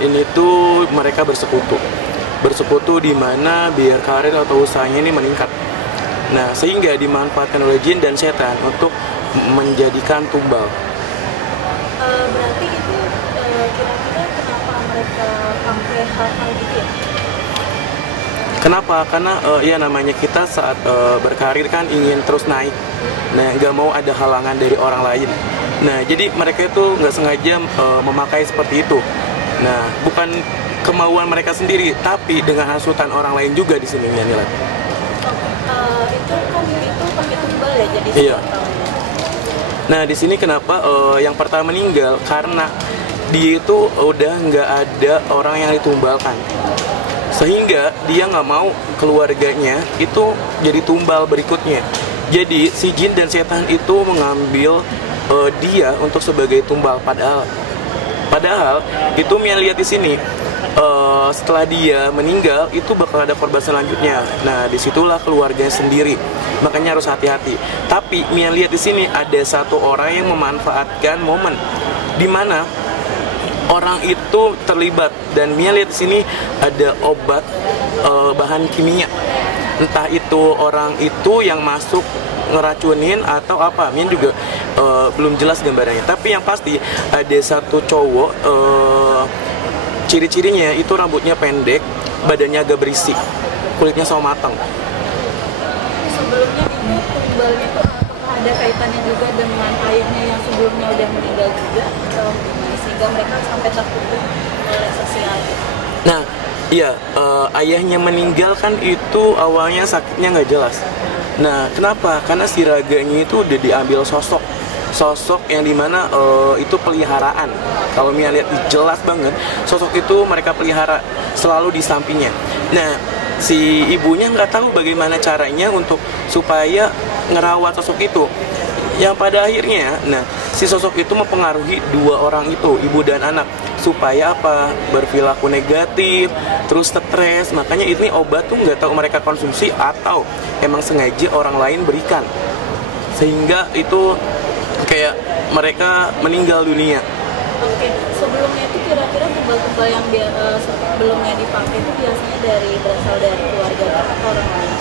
ini tuh mereka bersekutu di mana biar karir atau usahanya ini meningkat. Nah, sehingga dimanfaatkan oleh jin dan setan untuk menjadikan tumbal. Berarti itu kira-kira kenapa mereka pakai hal-hal gitu ya? Kenapa? Karena ya namanya kita saat berkarir kan ingin terus naik. Nah, nggak mau ada halangan dari orang lain. Nah, jadi mereka itu nggak sengaja memakai seperti itu. Nah, bukan kemauan mereka sendiri, tapi dengan hasutan orang lain juga di sini, Nila. Itu kan itu pakai tumbal ya, jadi Iya. tahunnya. Nah, di sini kenapa yang pertama meninggal? Karena dia itu udah nggak ada orang yang ditumbalkan, sehingga dia nggak mau keluarganya itu jadi tumbal berikutnya. Jadi si jin dan setan itu mengambil dia untuk sebagai tumbal, padahal itu Mia lihat di sini setelah dia meninggal itu bakal ada korban selanjutnya. Nah, disitulah keluarganya sendiri, makanya harus hati-hati. Tapi Mia lihat di sini ada satu orang yang memanfaatkan momen di mana orang itu terlibat, dan Mia lihat di sini ada obat bahan kimia. Entah itu orang itu yang masuk ngeracunin atau apa, Mia juga belum jelas gambarannya. Tapi yang pasti ada satu cowok, ciri-cirinya itu rambutnya pendek, badannya agak berisi, kulitnya sawo matang. Sebelumnya itu tumbalnya itu apakah ada kaitannya juga dengan ayahnya yang sebelumnya udah meninggal juga, atau gimana sehingga mereka sampai tertutup oleh sosial? Nah, iya, ayahnya meninggal kan itu awalnya sakitnya nggak jelas. Nah, kenapa? Karena si raganya itu udah diambil sosok yang dimana itu peliharaan. Kalau Mia lihat jelas banget, sosok itu mereka pelihara selalu di sampingnya. Nah, si ibunya nggak tahu bagaimana caranya untuk supaya ngerawat sosok itu. Yang pada akhirnya, nah, si sosok itu mempengaruhi dua orang itu, ibu dan anak, supaya apa? Berperilaku negatif, terus stres. Makanya ini obat tuh nggak tahu mereka konsumsi atau emang sengaja orang lain berikan, sehingga itu kayak mereka meninggal dunia. Oke, sebelumnya itu kira-kira tumbal-tumbal yang sebelumnya dipakai itu biasanya berasal dari keluarga atau orang lain?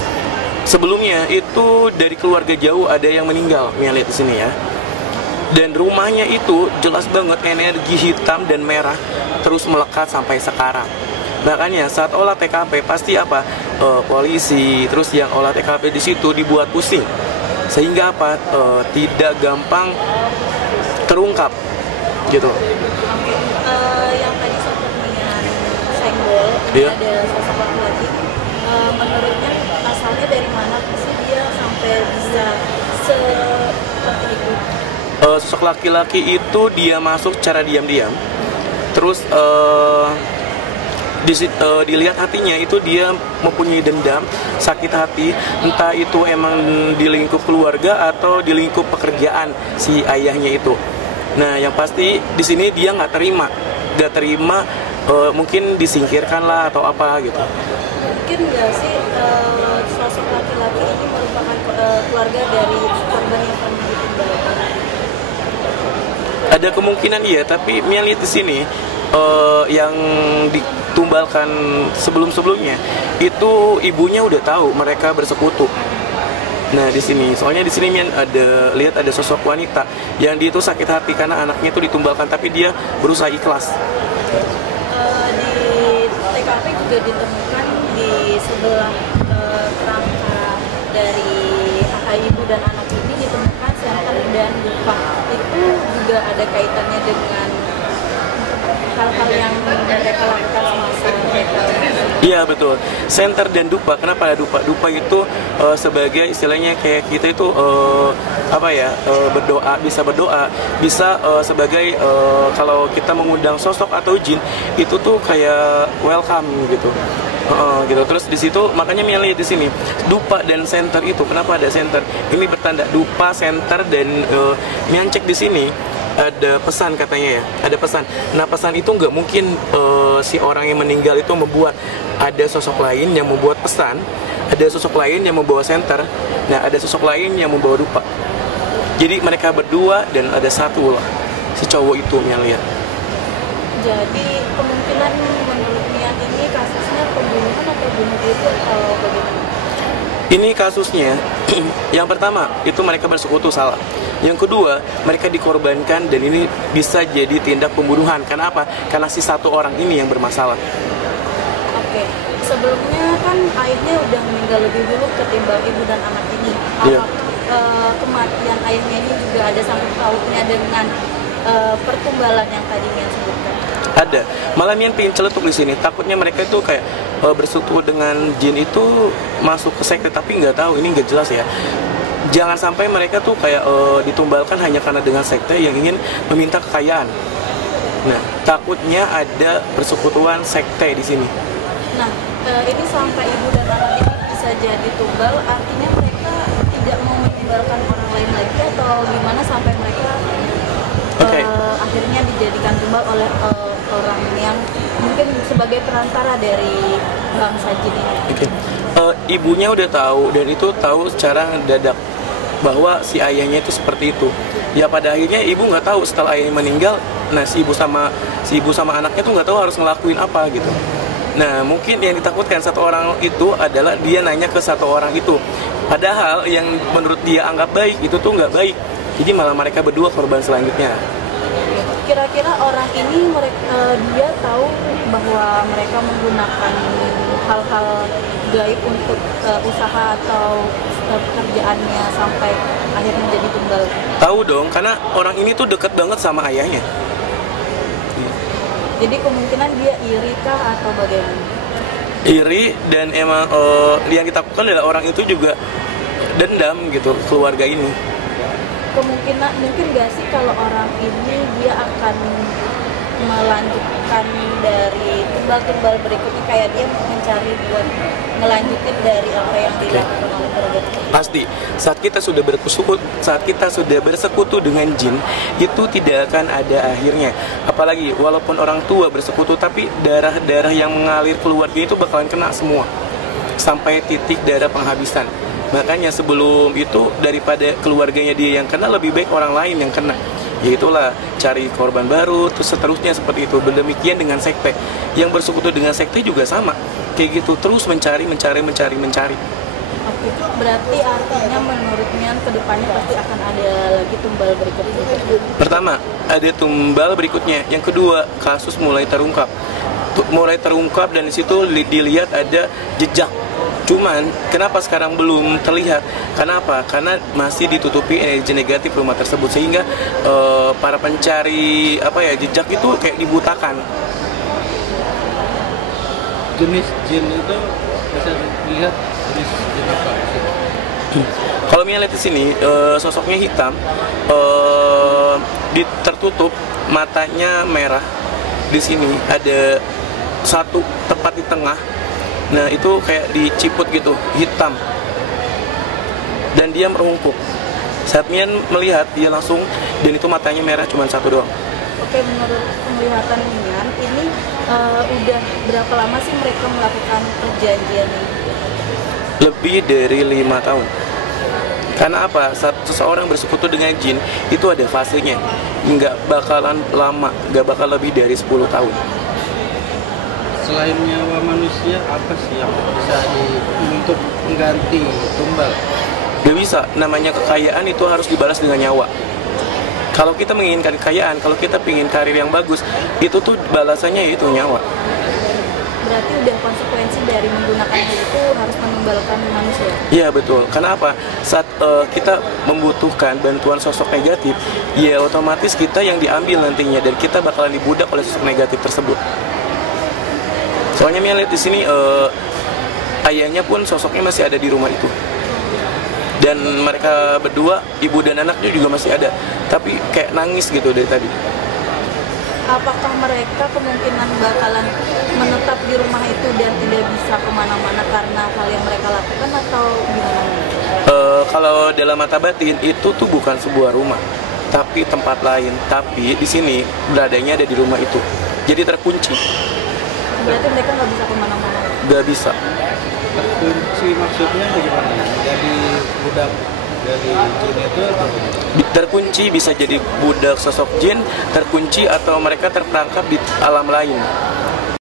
Sebelumnya itu dari keluarga jauh ada yang meninggal, Mia lihat di sini ya. Dan rumahnya itu jelas banget energi hitam dan merah terus melekat sampai sekarang. Makanya saat olah TKP pasti apa? Polisi, terus yang olah TKP di situ dibuat pusing. Sehingga apa? Tidak gampang terungkap gitu. Oke, yang tadi sepertinya senggol, Iya. ada sosok laki-laki. Menurutnya asalnya dari mana sih dia sampai bisa seperti itu? Sosok laki-laki itu dia masuk secara diam-diam. Terus dilihat hatinya itu dia mempunyai dendam, sakit hati, entah itu emang di lingkup keluarga atau di lingkup pekerjaan si ayahnya itu. Nah, yang pasti di sini dia nggak terima, mungkin disingkirkan lah atau apa gitu. Mungkin nggak sih sosok laki-laki ini merupakan keluarga dari korban yang pernah ditinggalkan? Ada kemungkinan iya, tapi Mia lihat di sini yang ditumbalkan sebelumnya itu ibunya udah tahu mereka bersekutu. Nah, di sini soalnya di sini Mia lihat ada sosok wanita yang dia itu sakit hati karena anaknya itu ditumbalkan, tapi dia berusaha ikhlas. Di TKP juga ditemukan di sebelah kerangka dari kakak ibu dan anak ini ditemukan senter dan dupa. Itu juga ada kaitannya dengan hal-hal yang mereka lakukan semasa mereka. Iya, betul. Senter dan dupa. Kenapa ada dupa? Dupa itu sebagai istilahnya kayak kita itu berdoa, bisa sebagai kalau kita mengundang sosok atau jin itu tuh kayak welcome gitu. Gitu. Terus di situ makanya Mia lihat di sini dupa dan senter itu. Kenapa ada senter? Ini bertanda dupa, senter, dan Mia cek di sini ada pesan katanya ya, ada pesan. Nah, pesan itu nggak mungkin si orang yang meninggal itu membuat. Ada sosok lain yang membuat pesan, ada sosok lain yang membawa senter, nah ada sosok lain yang membawa dupa. Jadi mereka berdua dan ada satu lah si cowok itu yang lihat. Jadi kemungkinan menurut Mian ini kasusnya pembunuhan atau bunuh diri atau bagaimana? Ini kasusnya, yang pertama itu mereka bersekutu salah. Yang kedua, mereka dikorbankan dan ini bisa jadi tindak pembunuhan. Karena apa? Karena si satu orang ini yang bermasalah. Oke, sebelumnya kan ayahnya udah meninggal lebih dulu ketimbang ibu dan anak ini. Iya. Apakah kematian ayahnya ini juga ada sangkut pautnya dengan pertumbalan yang tadi Mian sebutkan? Ada. Malah Mian pengen celetuk di sini. Takutnya mereka itu kayak bersekutu dengan jin itu masuk ke sekte, tapi nggak tahu, ini nggak jelas ya. Jangan sampai mereka tuh kayak ditumbalkan hanya karena dengan sekte yang ingin meminta kekayaan. Nah, takutnya ada persekutuan sekte di sini. Nah, ini sampai ibu dan anak ini bisa jadi tumbal, artinya mereka tidak mau meninggalkan orang lain lagi atau gimana sampai mereka Oke. akhirnya dijadikan tumbal oleh orang yang mungkin sebagai perantara dari bangsa jin ini. Oke. Ibunya udah tahu dan itu tahu secara mendadak bahwa si ayahnya itu seperti itu. Ya pada akhirnya ibu nggak tahu setelah ayahnya meninggal, nah si ibu sama anaknya tuh nggak tahu harus ngelakuin apa gitu. Nah mungkin yang ditakutkan satu orang itu adalah dia nanya ke satu orang itu, padahal yang menurut dia anggap baik itu tuh nggak baik. Jadi malah mereka berdua korban selanjutnya. Kira-kira orang ini dia tahu bahwa mereka menggunakan hal-hal gaib untuk usaha atau pekerjaannya sampai akhirnya jadi tumbal. Tahu dong, karena orang ini tuh deket banget sama ayahnya. Jadi kemungkinan dia iri kah atau bagaimana? Iri dan emang yang ditakutkan adalah orang itu juga dendam gitu keluarga ini. Kemungkinan mungkin gak sih kalau orang ini dia akan melanjutkan dari tumbal-tumbal berikutnya, kayak dia mencari buat ngelanjutin dari apa yang dilakukan oleh keluarga. Pasti saat kita sudah bersekutu dengan jin itu tidak akan ada akhirnya. Apalagi walaupun orang tua bersekutu, tapi darah-darah yang mengalir keluarga itu bakalan kena semua sampai titik darah penghabisan. Makanya sebelum itu daripada keluarganya dia yang kena, lebih baik orang lain yang kena. Yaitulah cari korban baru, terus seterusnya seperti itu. Demikian dengan sekte. Yang bersekutu dengan sekte juga sama. Kayak gitu, terus mencari. Oke, berarti artinya menurut Mian ke depannya pasti akan ada lagi tumbal berikutnya. Pertama, ada tumbal berikutnya. Yang kedua, kasus mulai terungkap. Dan di situ dilihat ada jejak. Cuman, kenapa sekarang belum terlihat? Kenapa? Karena masih ditutupi energi negatif rumah tersebut, sehingga para pencari jejak itu kayak dibutakan. Jenis jin itu bisa dilihat jenis jin apa sih? Kalau Mia lihat di sini, sosoknya hitam, tertutup, matanya merah. Di sini ada satu tepat di tengah. Nah itu kayak diciput gitu, hitam. Dan dia merungkuk. Saat Mian melihat, dia langsung, dan itu matanya merah cuma satu doang. Oke, menurut penglihatan Mian, ini udah berapa lama sih mereka melakukan perjanjian ini? Lebih dari 5 tahun. Karena apa? Saat seseorang bersekutu dengan jin, itu ada fasenya. Nggak bakalan lama, nggak bakal lebih dari 10 tahun. Selain nyawa manusia, apa sih yang bisa untuk mengganti tumbal? Gak bisa, namanya kekayaan itu harus dibalas dengan nyawa. Kalau kita menginginkan kekayaan, kalau kita ingin karir yang bagus, itu tuh balasannya yaitu nyawa. Berarti udah konsekuensi dari menggunakan hal itu harus menumbalkan manusia? Iya betul, karena apa? Saat kita membutuhkan bantuan sosok negatif, ya otomatis kita yang diambil nantinya, dan kita bakalan dibudak oleh sosok negatif tersebut. Soalnya Mia lihat di sini ayahnya pun sosoknya masih ada di rumah itu. Dan mereka berdua, ibu dan anaknya juga masih ada. Tapi kayak nangis gitu dari tadi. Apakah mereka kemungkinan bakalan menetap di rumah itu dan tidak bisa kemana-mana karena hal yang mereka lakukan atau gimana? Kalau dalam mata batin itu tuh bukan sebuah rumah, tapi tempat lain. Tapi di sini beradanya ada di rumah itu. Jadi terkunci. Berarti mereka nggak bisa kemana-mana? Nggak bisa. Terkunci maksudnya bagaimana? Jadi budak dari jin itu apa? Terkunci, bisa jadi budak sosok jin, terkunci atau mereka terperangkap di alam lain.